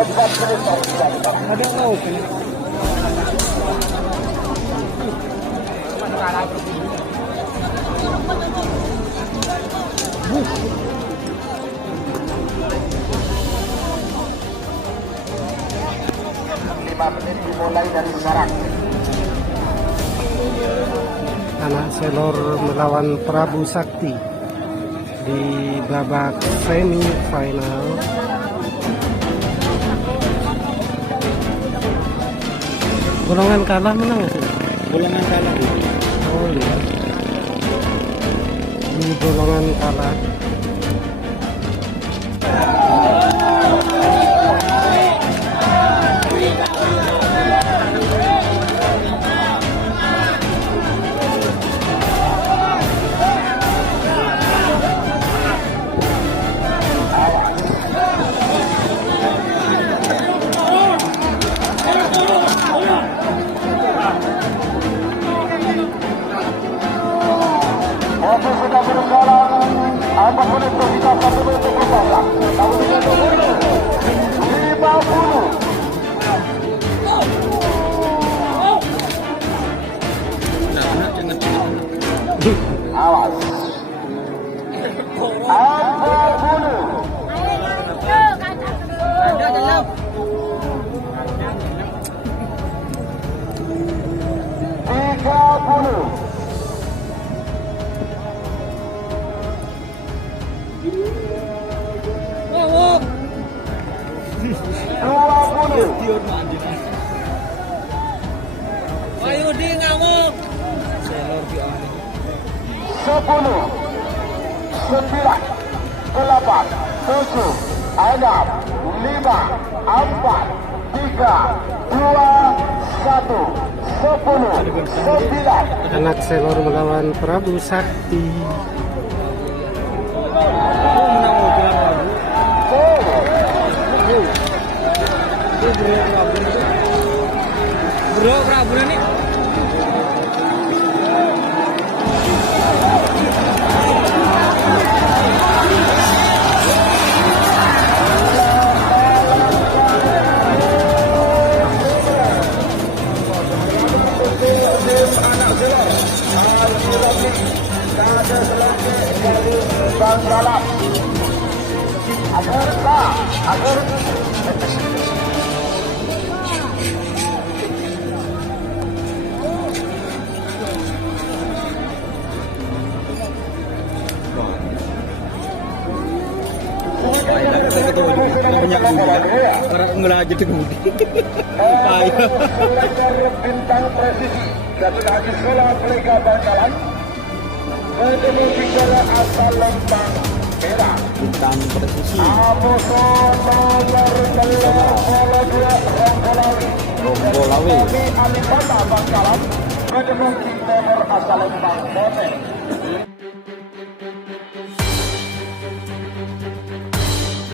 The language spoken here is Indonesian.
Ada mau kan? Menit dimulai dari sekarang. Anak Selor melawan Prabu Sakti di babak semifinal. Golongan kalah menang sih? Golongan kalah. Oh iya. Di golongan kalah. Waktu sudah berjalan, apapun itu kita satu menit kosong. Tahun 50. Awas. 30. Ayo di ngamuk. 10, 9, 8, 7, 6, 5, 4, 3, 2, 1, 10, 9. Anak Selor melawan Prabu Sakti. Bro, Prabu nih. Agar Banyak karena ngelajut kemudi. Ayo. bintang presisi dari lagi sekolah mereka Bangkalan bertemu bicara asal Lembang merah Bintang presisi. Amoso nomor 2 Rombolawi. Kami Alibaba Bangkalan bertemu tim nomor asal Lembang Bote.